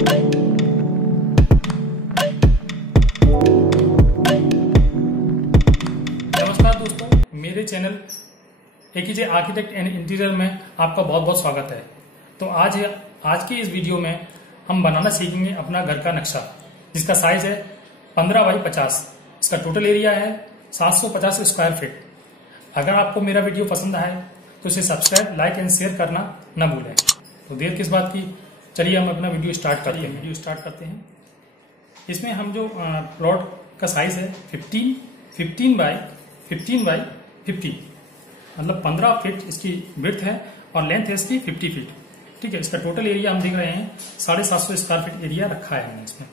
नमस्कार दोस्तों, मेरे चैनल एकेजे आर्किटेक्ट एंड इंटीरियर में आपका बहुत बहुत स्वागत है। तो आज के इस वीडियो में हम बनाना सीखेंगे अपना घर का नक्शा, जिसका साइज है 15 बाई 50। इसका टोटल एरिया है 750 स्क्वायर फीट। अगर आपको मेरा वीडियो पसंद आए तो इसे सब्सक्राइब, लाइक एंड शेयर करना न भूलें। तो देर किस बात की, चलिए हम अपना वीडियो स्टार्ट करते हैं। इसमें हम जो प्लॉट का साइज है 15 बाई 50, मतलब 15 फीट इसकी विड्थ है और लेंथ है इसकी 50 फीट। ठीक है, इसका टोटल एरिया हम देख रहे हैं 750 स्क्वायर फीट एरिया रखा है हमने इसमें।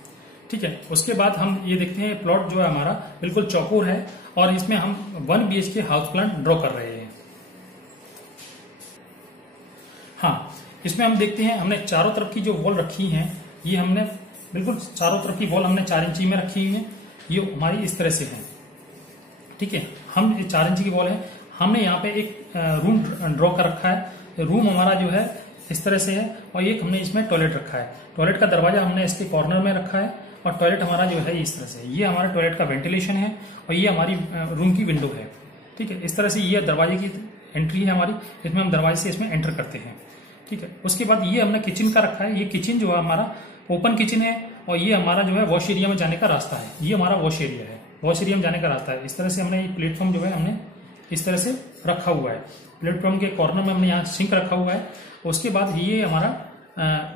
ठीक है, उसके बाद हम ये देखते हैं प्लॉट जो है हमारा बिल्कुल चौकोर है और इसमें हम 1 BHK हाउस प्लान ड्रॉ कर रहे हैं। हाँ, इसमें हम देखते हैं हमने चारों तरफ की जो वॉल रखी है, ये हमने बिल्कुल चारों तरफ की वॉल हमने 4 इंची में रखी हुई है। ये हमारी इस तरह से है। ठीक है, हम 4 इंची की वॉल है, हमने यहाँ पे एक रूम ड्रॉ कर रखा है। रूम हमारा जो है इस तरह से है और एक हमने इसमें टॉयलेट रखा है। टॉयलेट का दरवाजा हमने इसके कॉर्नर में रखा है और टॉयलेट हमारा जो है इस तरह से, ये हमारा टॉयलेट का वेंटिलेशन है और ये हमारी रूम की विंडो है। ठीक है, इस तरह से ये दरवाजे की एंट्री है हमारी, इसमें हम दरवाजे से इसमें एंटर करते हैं। ठीक है, उसके बाद ये हमने किचन का रखा है। ये किचन जो है हमारा ओपन किचन है और ये हमारा जो है वॉश एरिया में जाने का रास्ता है। ये हमारा वॉश एरिया है, वॉश एरिया में जाने का रास्ता है। इस तरह से हमने ये प्लेटफॉर्म जो है हमने इस तरह से रखा हुआ है। प्लेटफॉर्म के कॉर्नर में हमने यहाँ सिंक रखा हुआ है। उसके बाद ये हमारा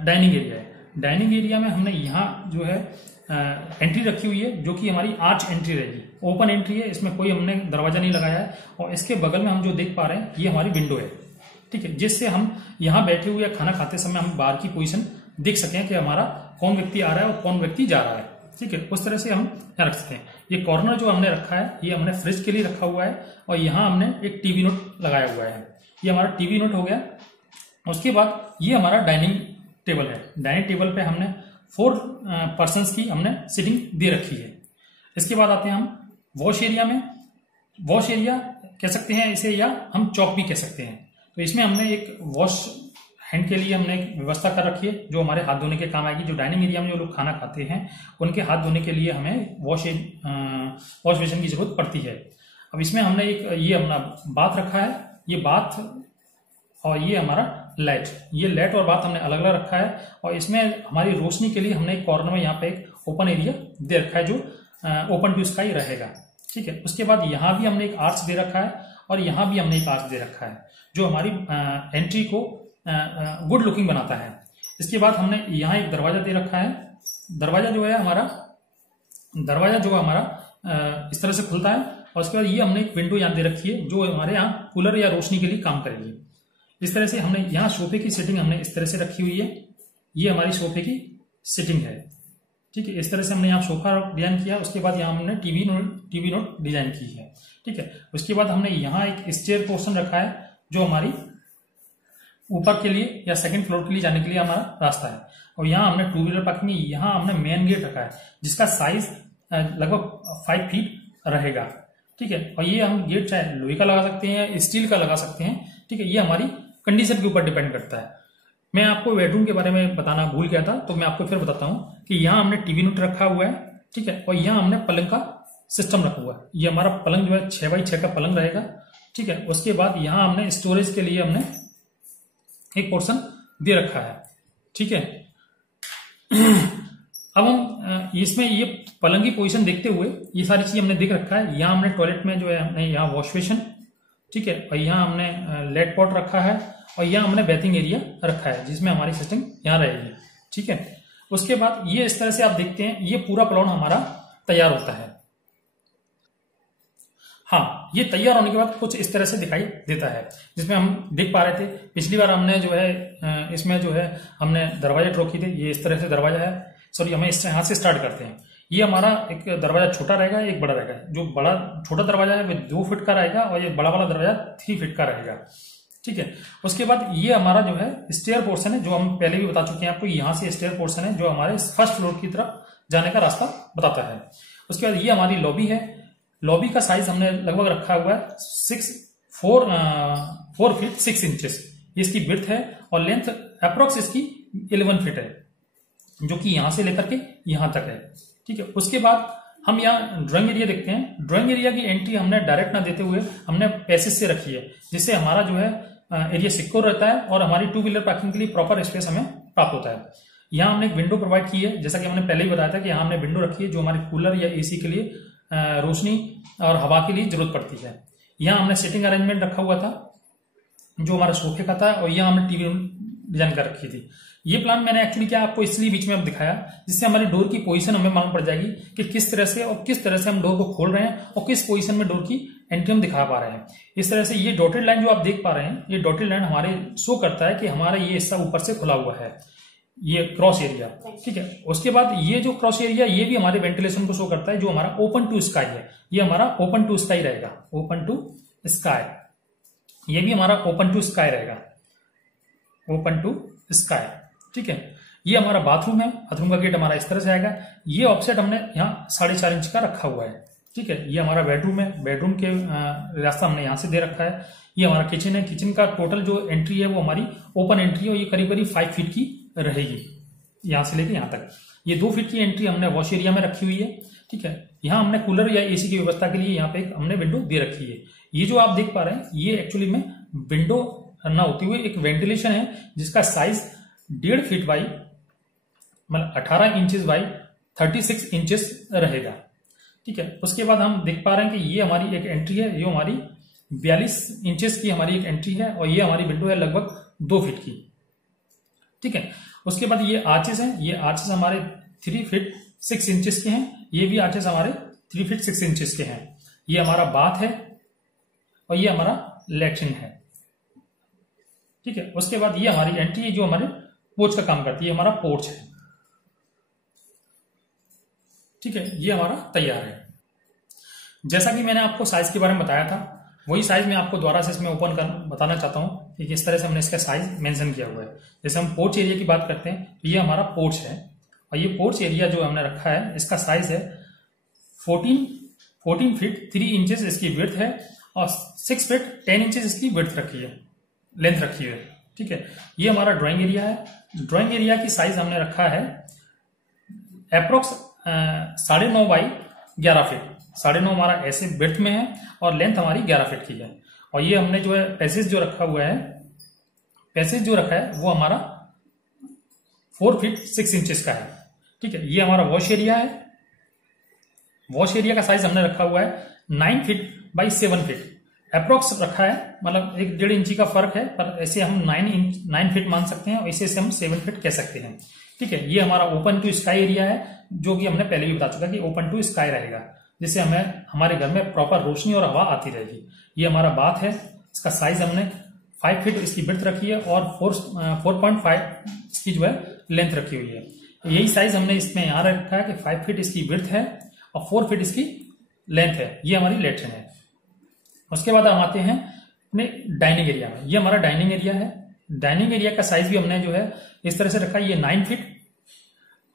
डाइनिंग एरिया है। डाइनिंग एरिया में हमने यहाँ जो है एंट्री रखी हुई है, जो कि हमारी आर्च एंट्री रहेगी, ओपन एंट्री है, इसमें कोई हमने दरवाजा नहीं लगाया है। और इसके बगल में हम जो देख पा रहे हैं ये हमारी विंडो है। ठीक है, जिससे हम यहाँ बैठे हुए खाना खाते समय हम बाहर की पोजीशन देख सकें कि हमारा कौन व्यक्ति आ रहा है और कौन व्यक्ति जा रहा है। ठीक है, उस तरह से हम यहाँ रख सकते हैं। ये कॉर्नर जो हमने रखा है ये हमने फ्रिज के लिए रखा हुआ है और यहाँ हमने एक टीवी नोट लगाया हुआ है। ये हमारा टीवी नोट हो गया। उसके बाद ये हमारा डाइनिंग टेबल है। डाइनिंग टेबल पे हमने 4 पर्सन्स की हमने सीटिंग दे रखी है। इसके बाद आते हैं हम वॉश एरिया में। वॉश एरिया कह सकते हैं इसे, या हम चौक भी कह सकते हैं। तो इसमें हमने एक वॉश हैंड के लिए हमने एक व्यवस्था कर रखी है, जो हमारे हाथ धोने के काम आएगी। जो डाइनिंग एरिया में जो लोग खाना खाते हैं उनके हाथ धोने के लिए हमें वॉश बेसिन की जरूरत पड़ती है। अब इसमें हमने एक ये अपना बाथ रखा है, ये बाथ और ये हमारा लाइट। ये लाइट और बाथ हमने अलग अलग रखा है और इसमें हमारी रोशनी के लिए हमने एक कॉर्नर में यहाँ पे एक ओपन एरिया दे रखा है, जो ओपन टू स्काई रहेगा। ठीक है, उसके बाद यहाँ भी हमने एक आर्च दे रखा है और यहाँ भी हमने एक आर्च दे रखा है, जो हमारी एंट्री को गुड लुकिंग बनाता है। इसके बाद हमने यहाँ एक दरवाजा दे रखा है। दरवाजा जो है हमारा इस तरह से खुलता है और उसके बाद ये हमने एक विंडो यहाँ दे रखी है, जो हमारे यहाँ कूलर या रोशनी के लिए काम करेगी। इस तरह से हमने यहाँ सोफे की सेटिंग हमने इस तरह से रखी हुई है। ये हमारी सोफे की सेटिंग है। ठीक है, इस तरह से हमने यहाँ सोफा डिजाइन किया। उसके बाद यहाँ हमने टीवी नोट डिजाइन की है। ठीक है, उसके बाद हमने यहाँ एक स्टेयर पोर्शन रखा है, जो हमारी ऊपर के लिए या सेकंड फ्लोर के लिए जाने के लिए हमारा रास्ता है। और यहाँ हमने 2 व्हीलर पार्किंग, यहाँ हमने मेन गेट रखा है, जिसका साइज लगभग 5 फीट रहेगा। ठीक है, और ये हम गेट चाहे लोहे का लगा सकते हैं, स्टील का लगा सकते हैं। ठीक है, ये हमारी कंडीशन के ऊपर डिपेंड करता है। मैं आपको बेडरूम के बारे में बताना भूल गया था, तो मैं आपको फिर बताता हूँ कि यहाँ हमने टीवी नोट रखा हुआ है। ठीक है, और यहाँ हमने पलंग का सिस्टम रखा हुआ है। ये हमारा पलंग जो है 6 बाई 6 का पलंग रहेगा। ठीक है, उसके बाद यहाँ हमने स्टोरेज के लिए हमने एक पोर्शन दे रखा है। ठीक है, अब हम इसमें ये पलंग की पोजीशन देखते हुए ये सारी चीज हमने देख रखा है। यहाँ हमने टॉयलेट में जो है हमने यहाँ वॉश बेसिन, ठीक है, और यहाँ हमने लेट पॉट रखा है और यहाँ हमने बेथिंग एरिया रखा है, जिसमें हमारी सिस्टम यहाँ रहेगी। ठीक है, उसके बाद ये इस तरह से आप देखते हैं ये पूरा प्लान हमारा तैयार होता है। हाँ, ये तैयार होने के बाद कुछ इस तरह से दिखाई देता है, जिसमें हम देख पा रहे थे पिछली बार हमने जो है इसमें जो है हमने दरवाजे ड्रॉ किए थे। ये इस तरह से दरवाजा है। सॉरी, हमें इस यहाँ से स्टार्ट करते हैं। ये हमारा एक दरवाजा छोटा रहेगा, एक बड़ा रहेगा। जो छोटा दरवाजा है वो 2 फीट का रहेगा और ये बड़ा वाला दरवाजा 3 फीट का रहेगा। ठीक है, उसके बाद ये हमारा जो है स्टेयर पोर्शन है, जो हम पहले भी बता चुके हैं आपको। यहाँ से स्टेयर पोर्शन है जो हमारे फर्स्ट फ्लोर की तरफ जाने का रास्ता बताता है। उसके बाद ये हमारी लॉबी है। लॉबी का साइज हमने लगभग रखा हुआ है 4 फीट 6 इंचेस। ये इसकी विड्थ है और लेंथ अप्रोक्स इसकी 11 फीट है। जो कि यहां से लेकर के यहां तक है। ठीक है, उसके बाद हम यहाँ ड्राइंग एरिया देखते हैं। ड्राइंग एरिया की एंट्री हमने डायरेक्ट ना देते हुए हमने पैसेज से रखी है, जिससे हमारा जो है एरिया सिक्योर रहता है और हमारी टू व्हीलर पार्किंग के लिए प्रॉपर स्पेस हमें प्राप्त होता है। यहाँ हमने एक विंडो प्रोवाइड की है, जैसा कि हमने पहले ही बताया था कि यहाँ हमने विंडो रखी है जो हमारे कूलर या एसी के लिए रोशनी और हवा के लिए जरूरत पड़ती है। यहाँ हमने सिटिंग अरेंजमेंट रखा हुआ था जो हमारा सोफे का था, और यहाँ हमने टीवी डिजाइन कर रखी थी। ये प्लान मैंने एक्चुअली क्या आपको इसलिए बीच में अब दिखाया, जिससे हमारी डोर की पोजीशन हमें मालूम पड़ जाएगी कि किस तरह से और किस तरह से हम डोर को खोल रहे हैं और किस पोजीशन में डोर की एंट्री हम दिखा पा रहे हैं। इस तरह से ये डॉटेड लाइन जो आप देख पा रहे हैं, ये डॉटेड लाइन हमारे शो करता है कि हमारा ये हिस्सा ऊपर से खुला हुआ है, ये क्रॉस एरिया। ठीक है, उसके बाद ये जो क्रॉस एरिया ये भी हमारे वेंटिलेशन को शो करता है, जो हमारा ओपन टू स्काई है, ये हमारा ओपन टू स्काई रहेगा, ओपन टू स्काई। ये भी हमारा ओपन टू स्काई रहेगा, ओपन टू स्काई। ठीक है, ये हमारा बाथरूम है, बाथरूम का गेट हमारा इस तरह से आएगा। ये ऑफसेट हमने यहाँ 4.5 इंच का रखा हुआ है। ठीक है, ये हमारा बेडरूम है, बेडरूम के रास्ता हमने यहाँ से दे रखा है। ये हमारा किचन है, किचन का टोटल जो एंट्री है वो हमारी ओपन एंट्री है और ये करीब करीब 5 फीट की रहेगी, यहाँ से लेके यहाँ तक। ये 2 फीट की एंट्री हमने वॉश एरिया में रखी हुई है। ठीक है, यहाँ हमने कूलर या एसी की व्यवस्था के लिए यहाँ पे हमने विंडो दे रखी है। ये जो आप देख पा रहे हैं ये एक्चुअली में विंडो ना होती हुई एक वेंटिलेशन है, जिसका साइज 1.5 फीट बाई मतलब 18 इंचेस बाई 36 इंचेस रहेगा। ठीक है, उसके बाद हम देख पा रहे हैं कि ये हमारी एक एंट्री है, ये हमारी 42 इंचेस की हमारी एक एंट्री है और ये हमारी विंडो है लगभग 2 फीट की। ठीक है, उसके बाद ये आर्चेस हैं, ये आर्चेस हमारे 3 फीट 6 इंचेस के हैं, ये भी आर्चेस हमारे 3 फीट 6 इंचेस के हैं। ये हमारा बाथ है और ये हमारा लैट्रिन है। ठीक है, उसके बाद ये हमारी एंट्री है जो हमारे पोर्च का काम करती है, हमारा पोर्च है। ठीक है, ये हमारा तैयार है। जैसा कि मैंने आपको साइज के बारे में बताया था, वही साइज मैं आपको दोबारा से इसमें ओपन कर बताना चाहता हूं कि किस तरह से हमने इसका साइज मेंशन किया हुआ है। जैसे हम पोर्च एरिया की बात करते हैं तो ये हमारा पोर्च है और ये पोर्च एरिया जो हमने रखा है इसका साइज है 14 फीट 3 इंचेस इसकी विड्थ है और 6 फीट 10 इंचेस इसकी विड्थ रखी है, लेंथ रखी है। ठीक है, ये हमारा ड्राइंग एरिया है। ड्राइंग एरिया की साइज हमने रखा है अप्रोक्स 9.5 बाई 11 फीट। 9.5 हमारा ऐसे विड्थ में है और लेंथ हमारी 11 फीट की है। और ये हमने जो है पैसेज जो रखा हुआ है, पैसेज जो रखा है वो हमारा 4 फीट 6 इंचेस का है। ठीक है, ये हमारा वॉश एरिया है। वॉश एरिया का साइज हमने रखा हुआ है 9 फीट बाई 7 फीट अप्रोक्स रखा है, मतलब 1.5 इंची का फर्क है, पर ऐसे हम 9 फीट मान सकते हैं और इसे हम 7 फीट कह सकते हैं। ठीक है, ये हमारा ओपन टू स्काई एरिया है, जो कि हमने पहले भी बता चुका कि ओपन टू स्काई रहेगा, जिससे हमें हमारे घर में प्रॉपर रोशनी और हवा आती रहेगी। ये हमारा बाथ है, इसका साइज हमने 5 फीट इसकी विड्थ रखी है और 4.5 इसकी जो है लेंथ रखी हुई है। यही साइज हमने इसमें यहाँ रखा है कि 5 फीट इसकी विड्थ है और 4 फीट इसकी लेंथ है। ये हमारी लैट्रिन है। उसके बाद हम आते हैं अपने डाइनिंग एरिया में। ये हमारा डाइनिंग एरिया है। डाइनिंग एरिया का साइज भी हमने जो है इस तरह से रखा है, ये 9 फीट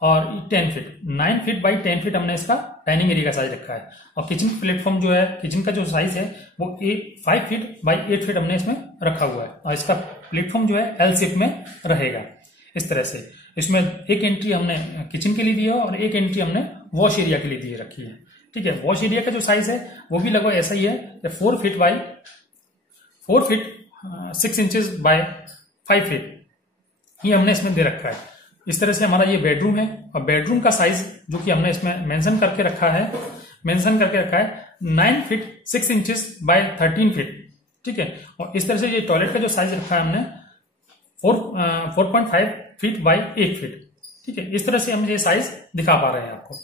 और 10 फीट 9 फीट बाई 10 फीट हमने इसका डाइनिंग एरिया का साइज रखा है। और किचन प्लेटफॉर्म जो है, किचन का जो साइज है वो 5 फीट बाई 8 फीट हमने इसमें रखा हुआ है और इसका प्लेटफॉर्म जो है एल शेप में रहेगा इस तरह से। इसमें एक एंट्री हमने किचन के लिए दी है और एक एंट्री हमने वॉश एरिया के लिए दी रखी है। ठीक है, वॉश एरिया का जो साइज है वो भी लगभग ऐसा ही है, 4 फीट 6 इंचेस बाय 5 फीट ये हमने इसमें दे रखा है। इस तरह से हमारा ये बेडरूम है और बेडरूम का साइज जो कि हमने इसमें मेंशन करके रखा है 9 फीट 6 इंचेस बाय 13 फीट। ठीक है, और इस तरह से ये टॉयलेट का जो साइज रखा है हमने 4.5 फीट बाय 1 फीट। ठीक है, इस तरह से हम ये साइज दिखा पा रहे हैं आपको।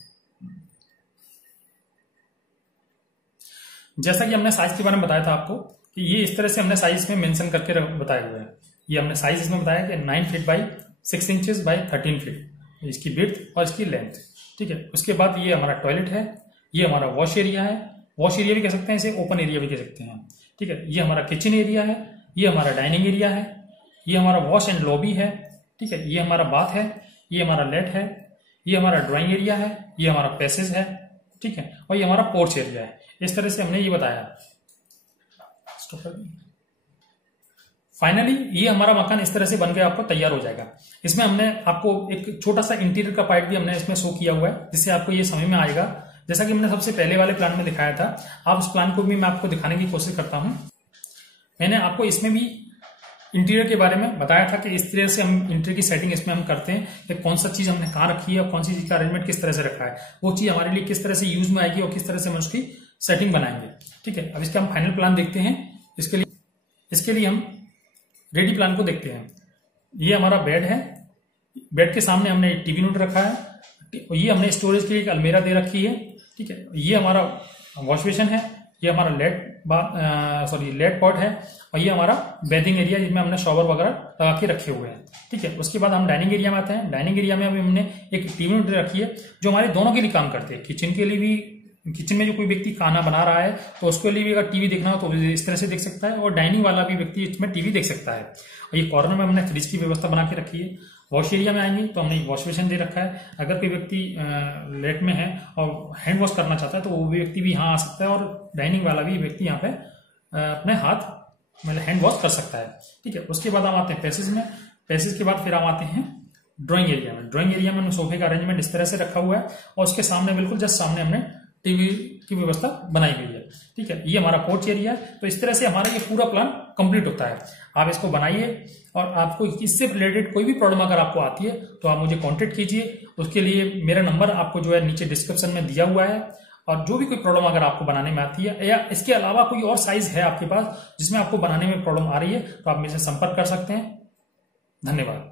जैसा कि हमने साइज के बारे में बताया था आपको कि ये इस तरह से हमने साइज में मेंशन करके बताए हुए हैं। ये हमने साइज इसमें बताया कि 9 feet by 6 inches by 13 feet इसकी विड्थ और इसकी लेंथ। ठीक है, उसके बाद ये हमारा टॉयलेट है, ये हमारा वॉश एरिया है, वॉश एरिया भी कह सकते हैं, इसे ओपन एरिया भी कह सकते हैं। ठीक है, ये हमारा किचन एरिया है, ये हमारा डाइनिंग एरिया है, ये हमारा वॉश एंड लॉबी है। ठीक है, ये हमारा बाथ है, ये हमारा लेट है, ये हमारा ड्राइंग एरिया है, ये हमारा पैसेज है। ठीक है, और ये हमारा पोर्च एरिया है। इस तरह से हमने ये बताया। फाइनली ये हमारा मकान इस तरह से बन के आपको तैयार हो जाएगा। इसमें हमने आपको एक छोटा सा इंटीरियर का पार्ट भी हमने इसमें शो किया हुआ है, जिससे आपको ये समझ में आएगा। जैसा कि मैंने सबसे पहले वाले प्लान में दिखाया था, आप उस प्लान को भी मैं आपको दिखाने की कोशिश करता हूं। मैंने आपको इसमें भी इंटीरियर के बारे में बताया था कि इस तरह से हम इंटीरियर की सेटिंग इसमें हम करते हैं कि कौन सा चीज हमने कहाँ रखी है और कौन सी चीज का अरेंजमेंट किस तरह से रखा है, वो चीज हमारे लिए किस तरह से यूज में आएगी और किस तरह से हम उसकी सेटिंग बनाएंगे। ठीक है, अब इसका हम फाइनल प्लान देखते हैं। इसके लिए हम रेडी प्लान को देखते हैं। ये हमारा बेड है, बेड के सामने हमने एक टीवी यूनिट रखा है, ये हमने स्टोरेज के लिए एक अलमीरा दे रखी है। ठीक है, ये हमारा वॉश बेसिन है, ये हमारा लेट पॉट है, और ये हमारा बेडिंग एरिया जिसमें हमने शॉवर वगैरह लगा के रखे हुए हैं। ठीक है, उसके बाद हम डाइनिंग एरिया में आते हैं। डाइनिंग एरिया में अभी हमने एक टीवी यूनिट रखी है जो हमारे दोनों के लिए काम करते हैं। किचन के लिए भी, किचन में जो कोई व्यक्ति खाना बना रहा है तो उसके लिए भी अगर टीवी देखना हो तो इस तरह से देख सकता है, और डाइनिंग वाला भी व्यक्ति इसमें टीवी देख सकता है। और ये कॉर्नर में हमने फ्रिज की व्यवस्था बना के रखी है। वॉश एरिया में आएंगे तो हमने वॉश बेसिन दे रखा है। अगर कोई व्यक्ति लेट में है और हैंड वॉश करना चाहता है तो वो व्यक्ति भी यहाँ आ सकता है, और डाइनिंग वाला भी व्यक्ति यहाँ पे अपने हाथ मतलब हैंड वॉश कर सकता है। ठीक है, उसके बाद हम आते हैं पैसेज में। पैसेज के बाद फिर हम आते हैं ड्राइंग एरिया में। ड्राइंग एरिया में सोफे का अरेंजमेंट इस तरह से रखा हुआ है, और उसके सामने बिल्कुल जस्ट सामने हमने टीवी की व्यवस्था बनाई गई है। ठीक है, ये हमारा पोर्च एरिया है। तो इस तरह से हमारा ये पूरा प्लान कंप्लीट होता है। आप इसको बनाइए, और आपको इससे रिलेटेड कोई भी प्रॉब्लम अगर आपको आती है तो आप मुझे कांटेक्ट कीजिए। उसके लिए मेरा नंबर आपको जो है नीचे डिस्क्रिप्शन में दिया हुआ है, और जो भी कोई प्रॉब्लम अगर आपको बनाने में आती है या इसके अलावा कोई और साइज है आपके पास जिसमें आपको बनाने में प्रॉब्लम आ रही है तो आप मेरे से संपर्क कर सकते हैं। धन्यवाद।